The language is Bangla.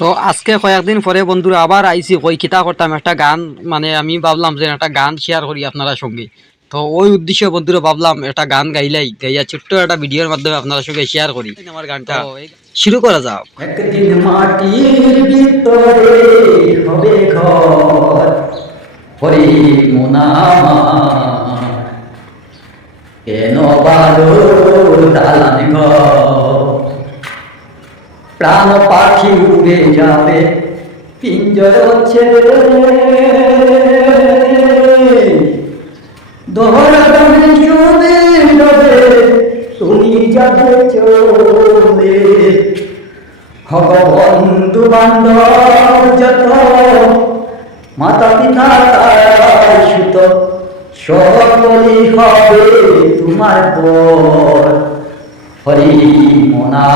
তো আজকে কয়েকদিন পরে বন্ধুরা আবার আইছি কই কিতা করতাম একটা গান, মানে আমি ভাবলাম যে একটা গান শেয়ার করি আপনারা সঙ্গে। তো ওই উদ্দেশ্যে বন্ধুরা ভাবলাম একটা গান গাইয়া ছোট্ট একটা ভিডিওর মাধ্যমে আপনারা সঙ্গে শেয়ার করি আমার গানটা। শুরু করা যাক। একদিন মাটির ভিতরে হবে ঘর, হরি মোনা কেন বারো দালান ঘর, প্রাণ পাখি উড়ে যাবে পিঞ্জর ছেড়ে, দোহরা গানে শুনে যাবে তুমি যাবে চলে। হব বন্ধু বান্ধব যত, মাতা পিতা তার সুত, সকলই হবে তোমার পর, হরি মোনা